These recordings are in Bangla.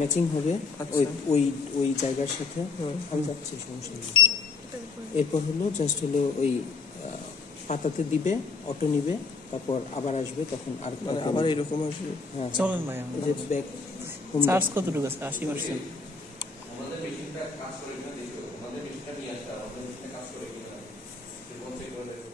ম্যাচিং হবে ওই ওই ওই জায়গার সাথে। আমি যাচ্ছি, সমস্যা নেই। এরপর হলো জাস্ট হলো ওই পাতাতে দিবে, অটো নিবে, তারপর আবার আসবে, তখন আর আবার এরকম আসবে। হ্যাঁ চলেন ভাই আমরা যে ব্যাক চার্জ কতটুকু আছে? 80%। আমাদের মেশিনটা কাজ করে কিনা দেখো, আমাদের মেশিনটা নিয়ে আসা, আমাদের মেশিনটা কাজ করে কিনা এরকম চেক করে দেখো।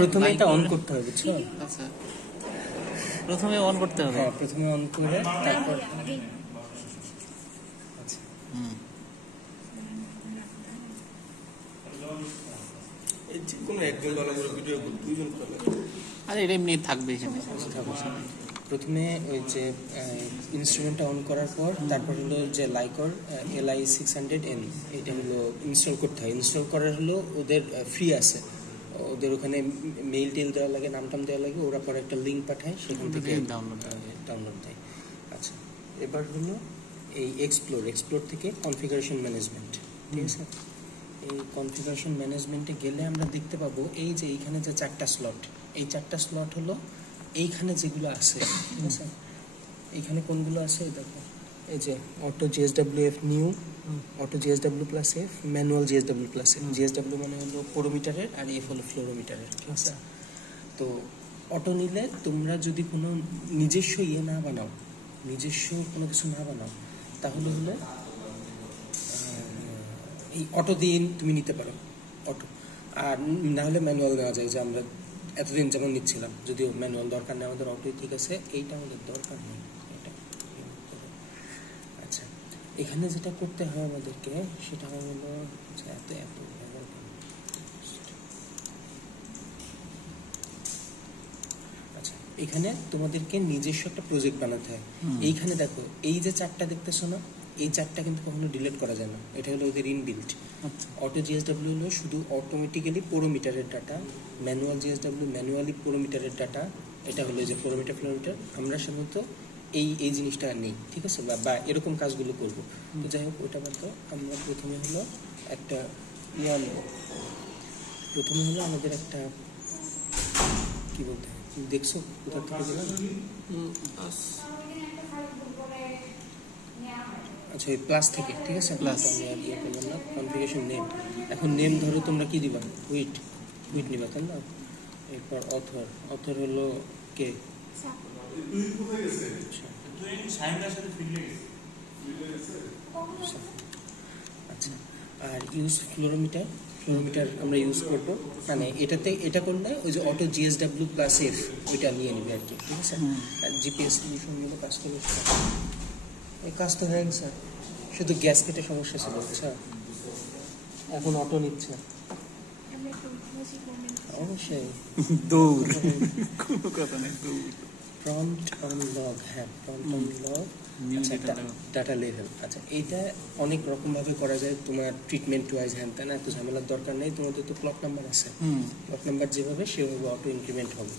প্রথমে এটা অন করতে হবে, বুঝছো? আচ্ছা, প্রথমে অন করতে হবে। হ্যাঁ, প্রথমে অন করে তারপর এই যে কোনো একজন ভালো করে ভিডিও করতে, দুইজন করে আরে এটা এমনি থাকবে এখানে। প্রথমে ওই যে ইনস্ট্রুমেন্টটা অন করার পর তারপর হলো যে লাইকর LI600N, এটা হলো ইনস্টল করতে হয়। ইনস্টল করার হলো ওদের ফ্রি আছে, ওদের ওখানে মেইল টেল দেওয়া লাগে, নাম টাম দেওয়া লাগে, ওরা পরে একটা লিঙ্ক পাঠায়, সেখান থেকে ডাউনলোড দেয়। আচ্ছা, এবার হলো এই এক্সপ্লোর থেকে কনফিগারেশন ম্যানেজমেন্ট, ঠিক আছে? এই কনফিগারেশন ম্যানেজমেন্টে গেলে আমরা দেখতে পাবো এই যে এইখানে যে 4টা স্লট, এই 4টা স্লট হলো এইখানে যেগুলো আছে, ঠিক আছে? এইখানে কোনগুলো আছে দেখো, এই যে auto GSWF new, auto GSW+F, manual GSW+F। GSW মানে হলো পোরোমিটারের আর F হলো ফ্লোরোমিটারের, ঠিক আছে? তো অটো নিলে তোমরা যদি কোনো নিজস্ব না বানাও, নিজস্ব কোনো কিছু না বানাও, তাহলে হলো এই অটো দিয়ে তুমি নিতে পারো অটো। আর না হলে ম্যানুয়াল নেওয়া যায়, যে আমরা এতদিন যেমন নিচ্ছিলাম, যদিও ম্যানুয়াল দরকার নেই আমাদের, অটোই ঠিক আছে, এইটা আমাদের দরকার নেই। এটা আচ্ছা, এখানে যেটা করতে হয় আমাদেরকে সেটা হলো এত আচ্ছা, এখানে তোমাদেরকে নিজস্ব একটা প্রজেক্ট বানাতে হয়। এইখানে দেখো এই যে 4টা দেখতেছো না, এই 4টা কিন্তু কখনো ডিলিট করা যায় না, এটা হলো ওদের ইনবিল্ট। অটো GSW হলো শুধু অটোমেটিক্যালি পোরোমিটারের ডাটা, ম্যানুয়াল GSW ম্যানুয়ালি পোরোমিটারের ডাটা, এটা হলো যে পোরোমিটার ফ্লোরোমিটার। আমরা সাধারণত এই জিনিসটা নেই, ঠিক আছে, বা এরকম কাজগুলো করবো। তো যাই হোক, ওটা বাদ দাও। আমরা প্রথমে হলো একটা নেব, প্রথমে হলো আমাদের একটা কি বলতে হয়, দেখছো কোথা থেকে গেলাম? আচ্ছা, এই প্লাস থেকে, ঠিক আছে? প্লাস আমি আর ইয়ে করলাম না, কনফিগারেশন নেম। এখন নেম ধরো তোমরা কি দিবা? উইট নিবা, তাই না? এরপর অথর হলো কে? আচ্ছা, আর ইউজ ফ্লোরোমিটার আমরা ইউজ করবো, মানে এটা করলে ওই যে অটো GSW+F ওইটা নিয়ে নিবে আর কি, ঠিক আছে? আর GPS সলিউশনগুলো কাজ করবে, এই কাজ তো হয়ে গেছে, শুধু গ্যাস কেটে সমস্যা ছিল, আচ্ছা এখন অটো নিচ্ছে। অবশ্যই দৌড়, কোনো কথা নেই, দৌড়। প্রম্পট অন লগ, হ্যাঁ prompt on log, data level. আচ্ছা, এইটা অনেক রকমভাবে করা যায়, তোমার ট্রিটমেন্ট ওয়াইজ হ্যান ত্যান, এত ঝামেলার দরকার নেই। তোমাদের তো ক্লক নাম্বার আছে, ক্লক নাম্বার যেভাবে সেভাবে অটো ইনক্রিমেন্ট হবে।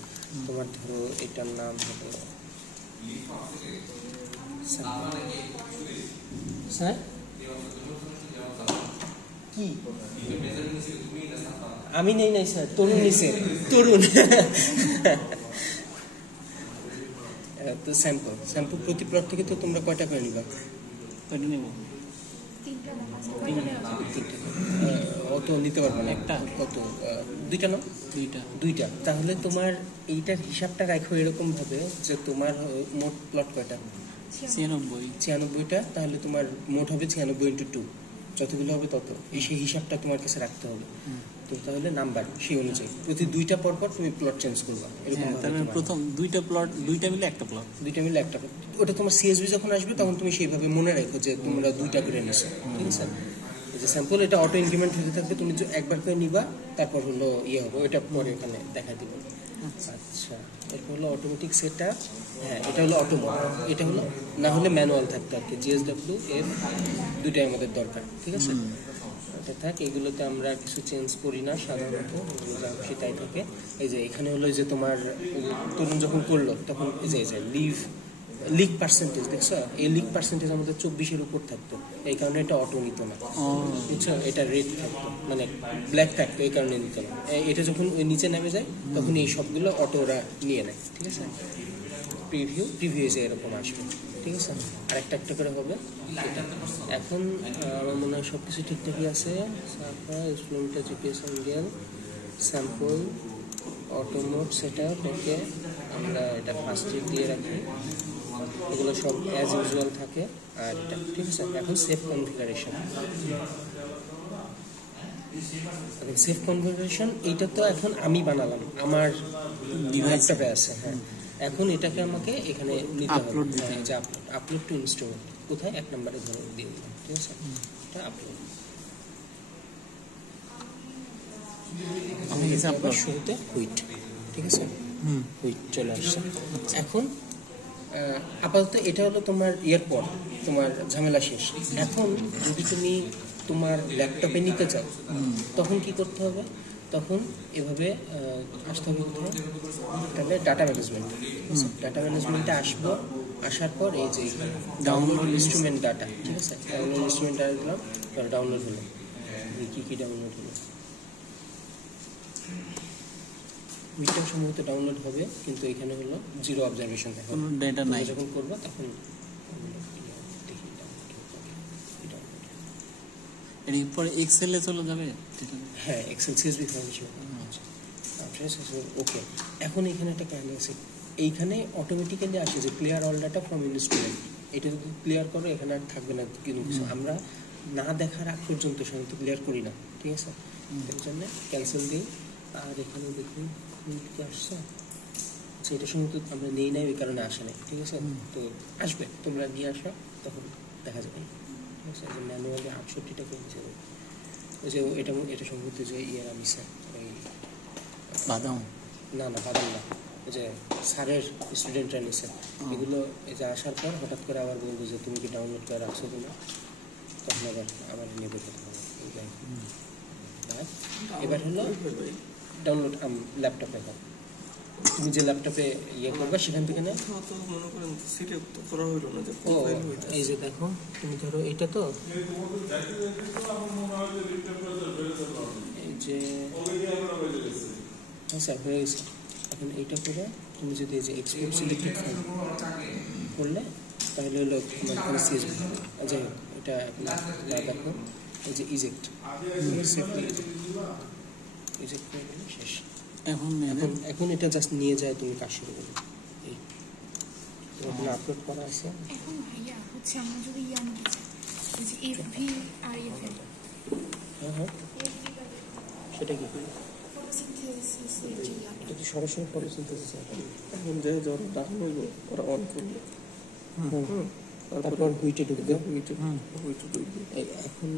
তোমার ধরো এটার নাম হলো স্যার কি, আমি নেই নাই স্যার, তরুণ নিছে, তরুণ। তো স্যাম্পল প্রতি প্লট থেকে তো তোমরা কয়টা করে নিবা? অত নিতে পারবে না, একটা কত, দুইটা না, দুইটা। তাহলে তোমার এইটার হিসাবটা রাখো এরকম ভাবে যে তোমার মোট প্লট কয়টা? 96টা। তাহলে তোমার মোট হবে 96 × 2, যতগুলো হবে তত সেই হিসাবটা তোমার কাছে রাখতে হবে। তো তাহলে নাম্বার সেই অনুযায়ী প্রতি 2টা পর পর তুমি প্লট চেঞ্জ করবা, এরকম হ্যাঁ, ভাবে তার মানে তোমার প্রথম 2টা প্লট, 2টা মিলে একটা প্লট। 2টা মিলে একটা plot। ওটা তোমার সিএসভি যখন আসবে তখন তুমি সেইভাবে মনে রাখো যে তোমরা 2টা করে নিছো, ঠিক আছে? এই যে স্যাম্পল এটা অটো ইনক্রিমেন্ট হতে থাকবে, তুমি যে একবার করে নিবা, তারপর হলো ইয়ে হবে, ওইটা পরে ওখানে দেখা দিবে। আচ্ছা, এটা হলো অটোমেটিক সেটআপ। হ্যাঁ, এটা হলো অটো মোড, এটা হলো না হলে ম্যানুয়াল থাকতো আর কি, জিএসডব্লিউ এফ দুটাই আমাদের দরকার, ঠিক আছে? এটা থাক, এগুলোতে আমরা কিছু চেঞ্জ করি না সাধারণত, এগুলো যা খুশি তাই থাকে। এই যে এখানে হলো যে তোমার তরুণ যখন করলো তখন এই যে লিক পার্সেন্টেজ দেখছো, এই লিক পার্সেন্টেজ আমাদের 24-এর উপর থাকতো, এই কারণে এটা অটো নিত না, বুঝছো? এটা রেড থাকতো, মানে ব্ল্যাক থাকতো, এই কারণে নিত না। এটা যখন ওই নিচে নেমে যায় তখন এই সবগুলো অটো ওরা নিয়ে নেয়, ঠিক আছে? প্রিভিউ যে এরকম আসবে, ঠিক আছে? আর একটা একটা করে হবে। এখন আমার মনে হয় সব কিছু ঠিকঠাকই আছে। ইনস্ট্রুমেন্টটা জিপিএস অ্যাঙ্গেল, স্যাম্পল, অটোমোড সেটআপ, ওকে। আমরা এটা ফার্স্ট দিয়ে রাখি, এগুলো সব অ্যাজ ইউজুয়াল থাকে। আর এটা ঠিক আছে। এখন সেভ কনফিগারেশন, সেভ কনফিগারেশন এইটা তো এখন আমি বানালাম, আমার ল্যাপটপে আছে। হ্যাঁ, এখন এটাকে আমাকে এখানে নিতে হবে, যে আপলোড টু ইনস্ট্রুমেন্ট কোথায়, 1 নম্বরে ধরে দিয়ে দিলাম, ঠিক আছে? এটা আপলোড আবার শুরুতে হুইট, ঠিক আছে? হুইট চলে আসছে। এখন আপাতত এটা হলো তোমার পর তোমার ঝামেলা শেষ। এখন যদি তুমি তোমার ল্যাপটপে নিতে চাও তখন কি করতে হবে? তখন এভাবে আসতে হবে কোথায়, তাহলে ডাটা ম্যানেজমেন্ট। ডাটা ম্যানেজমেন্টে আসবো, আসার পর এই যে ডাউনলোড ইনস্ট্রুমেন্ট ডাটা, ঠিক আছে? ডাউনলোড ইনস্ট্রুমেন্ট ডাটা দিলাম, ডাউনলোড হলো। কি ডাউনলোড হলো? উইটাও সম্ভবত ডাউনলোড হবে, কিন্তু এখানে হলো জিরো অবজারভেশন থাকে, কোনো ডেটা নাই। যখন করবো তখন এর পরে এক্সেলে চলে যাবে। হ্যাঁ, এক্সেল সিএসভি ফাইল হিসেবে। ওকে, এখন এখানে একটা কাহিনী আছে, এইখানে অটোমেটিক্যালি আসে যে clear all data from instrument. এটা যদি ক্লিয়ার করো এখানে আর থাকবে না কিন্তু কিছু, আমরা না দেখার আগ পর্যন্ত সাধারণত ক্লিয়ার করি না, ঠিক আছে? এর জন্য ক্যান্সেল দিই। আর এখানে দেখুন কি আসছে, আচ্ছা এটা সম্ভবত আমরা নেই নাই, ওই কারণে আসে নাই, ঠিক আছে? তো আসবে, তোমরা নিয়ে আসো, তখন দেখা যাবে, ঠিক আছে? যে ম্যানুয়ালি 68টা করে নিচে যাবে। ওই যে এটা সম্ভবত যে আমি স্যার ওই বাদাম না বাদাম না, ওই যে স্যারের স্টুডেন্টরা নিছে এগুলো। এই যে আসার পর হঠাৎ করে আবার বলবো যে তুমি কি ডাউনলোড করে রাখছো কিনা, তখন আবার নেবে করতে হবে। এবার হলো ডাউনলোড ল্যাপটপে হবে, তুমি যে ল্যাপটপে করবে সেখান থেকে না। মনে করেন সিলেক্ট তো করা হইলো না, যে ও এই যে দেখো, তুমি ধরো এটা তো এই যে হ্যাঁ স্যার হয়ে গেছে। এখন এইটা করে তুমি যদি এই যে এক্সপোর্ট সিলেক্টেড ফাইল করলে তাহলে হলো তোমার এখানে সিএসভি। যাই হোক, এটা এখন দেখো এই যে ইজেক্ট ইজেক্ট করে দিলে শেষ। এখন এটা জাস্ট নিয়ে যায়, তুমি কাজ শুরু করবে। এই ওখানে আপলোড করা আছে। এখন ভাইয়া হচ্ছে আমরা যদি নিতে চাই, এই যে এফভি আর এফএল, হ্যাঁ সেটা কি ফটোসিনথেসিস এর যে এটা তো সরাসরি ফটোসিনথেসিস। এখন যে জ্বর ডাকা হইলো ওরা অন করলো, তারপর হুইটে ঢুকবে। হুইটে ঢুকবে। এখন